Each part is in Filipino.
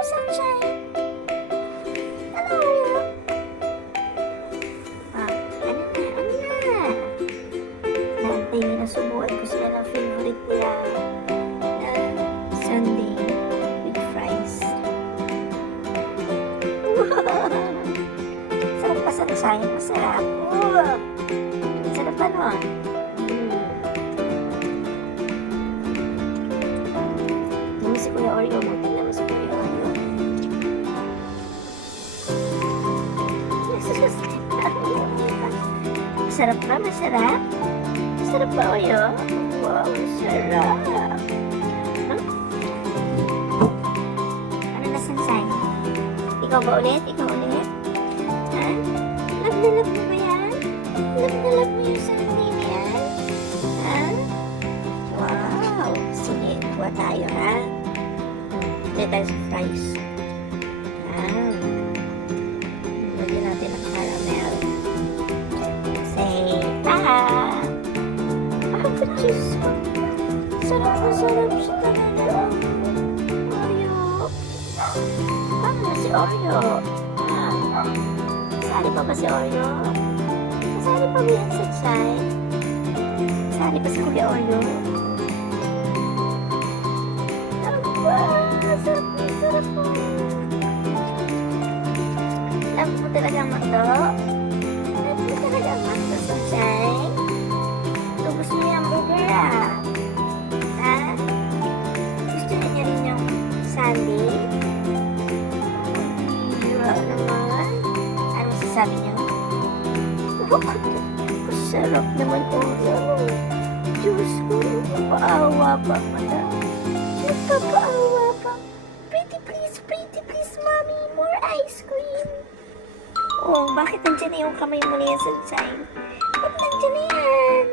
Sunshine. Hello, Oreo. Ano na? Naantay nila, subukan ko sila ng favorite nila na sundae with fries. Sarap pa sa Sunshine, masarap. Sarap pa nun. Tingnan si Kuya Oreo mo. Tingnan mo si Kuya Oreo. Masarap ba? Masarap? Masarap ba, Oreo? Wow, masarap. Ano na, Sunshine? Ikaw ba ulit? Ikaw ulit? Ha? Love na love mo ba yan? Love na love mo yung sundae na yan? Ha? Wow! Sige, kuha tayo, ha? Hindi tayo sa fries. Yan. Lagyan natin ang caramel. Say, the juice. Sarap na sarap siya talaga. Oreo. Paano na si Oreo? Sali pa ba si Oreo? Sali pa ba yan sa chai? Sali pa si Kuya Oreo? Aba, sarap na sarap mo. Love mo talaga ang mato? Love mo talaga ang mato sa chai? Gusto niya ang burger, ha? Gusto niya rin yung sundae? Wow naman. Ano masasabi niya? Masarap naman Oreo. Diyos ko, napaawa pa pala. Napaawa pa. Pretty please, mommy. More ice cream. Oh, bakit nandiyan na yung kamay mo na yan, Sunshine? Ba't nandiyan na yan?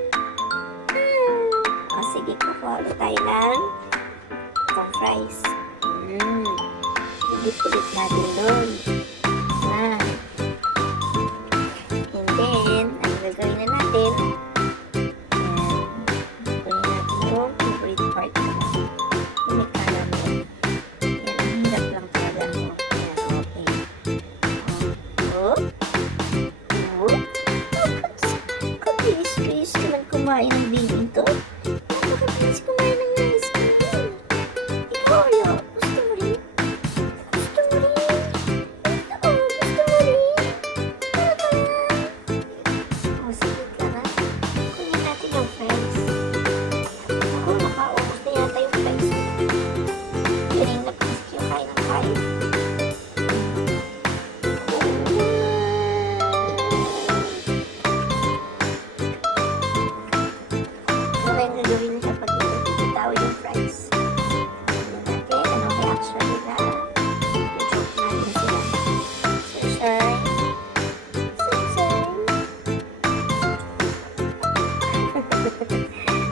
Sige, kukuha tayo ng itong fries. Ulit natin doon. And then, ang gagawin na natin, kunin natin yung favorite part na yung may caramel. Yan, ang hirap lang talaga. Yan, okay. Kabilis naman kumain ng baby to. Nakakabilis kumain ng ice cream. Ikaw, Oreo, gusto mo rin? Gusto mo rin? Gusto mo rin? O, sige ka na. Kunin natin yung fries. Ako, makaubos na yata yung fries. Galing na please kayo kain ng kain. Ano yung gagawin na siya pag bitaw yung fries? Tignan natin anong reaction nila. I-choke natin sila. Sunshine.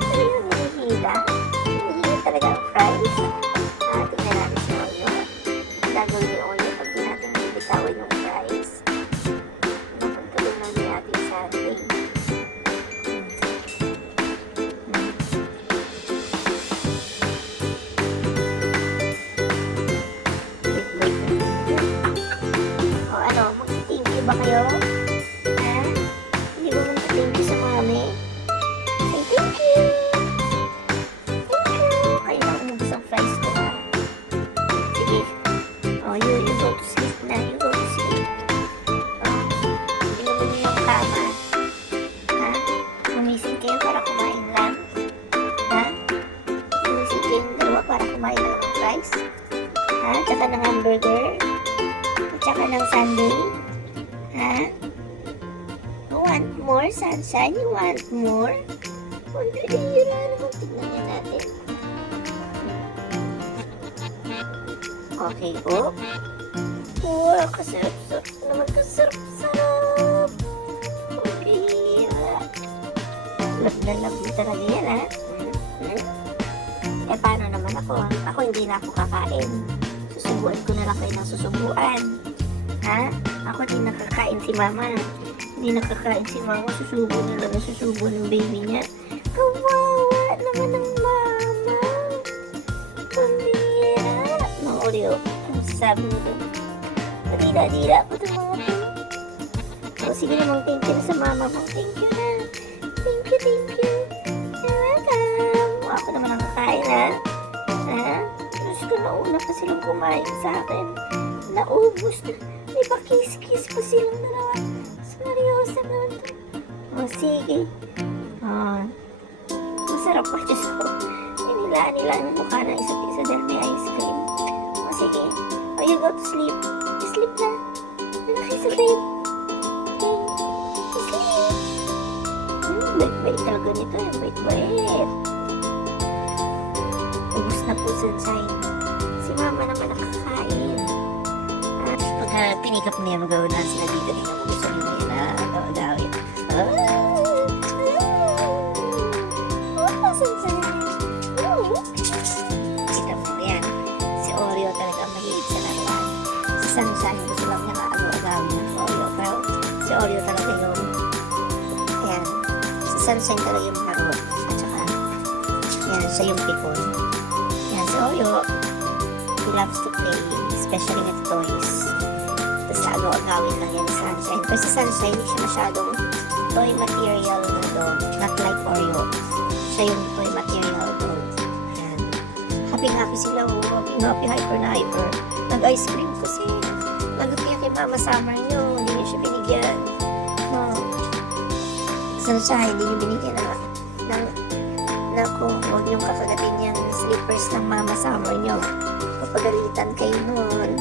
Talagang hinihila. Hinihila talaga ang fries. Tignan natin si Oreo. Ang gagawin ni Oreo pag di natin bitawan yung fries. Napagkawin lang natin sa ating ba kayo? Ha? Hindi ba mag-thank you sa mami? Say thank you! Thank you! Kayo na umubos ang fries ko, ha? Sige. Oh, you go to sleep na. You go to sleep. Oh, inumin niyo yung kama. Ha? Gumising kayo para kumain lang? Ha? Gumising kayong dalawa para kumain lang ng fries? Ha? Tsaka ng hamburger? Tsaka ng sundae? Ha? You want more, Sunshine? You want more? Ang dali-hira naman. Tignan niya natin. Okay, oh. Wow, kasarap-sarap naman. Kasarap-sarap. Okay, hira. Love na love mo talaga yan, ha? Eh, paano naman ako? Ako hindi na ako kakain. Susubuan ko na lang kayo ng susubuan. Ha? Ako di nakakain si mama. Hindi nakakain si mama. Susubo na lang. Susubo ng baby niya. Kawawa naman ng mama. Pambira. Mga Oreo. masasabi mo doon? Madila-dila po ito mga po. O sige namang thank you na sa mama mo. Thank you na. Thank you, thank you. You're welcome. Ako naman ang kakain ha. Ha? Diyos ko, nauna pa silang kumain sa akin. Naubos na. May pakis-kis pa silang dalawa. Seryosa naman to. O sige. Masarap pa, Diyos ko. Inilaan nila ang mukha ng isa't isa dahil may ice cream. O sige. O you go to sleep. Sleep na. Malaki sa bed. Sleep. Bait-bait talaga nito. Bait-bait. Ubus na po sunshine. Si mama naman nakakain. Pagka pinikap niya, mag-auna sila dito. Hindi ako gusto nila gawin. Sunshine. Kita mo yan. Si Oreo talaga mahilig sa laruan. Si Sunshine gusto lang niya kaagaw-agawin ng Oreo. Pero si Oreo talaga yung ayan. Si Sunshine talaga yung laro. At saka yan, siya yung pikon. Yan, si Oreo he loves to play, especially with toys. Tapos agaw-agawin lang yan si Sunshine. Pero si Sunshine hindi siya masyadong toy material na doon. Not like Oreo. Siya yung toy material doon. Ayan. Happy-happy sila. Happy, hyper na hyper. Nag-ice cream kasi. Nag-upiyak kay Mama Summer nyo. Hindi niyo siya binigyan. Sunshine, hindi niyo binigyan naku, huwag niyong kakagatin yung slippers ng Mama Summer nyo. Papagalitan kayo nun.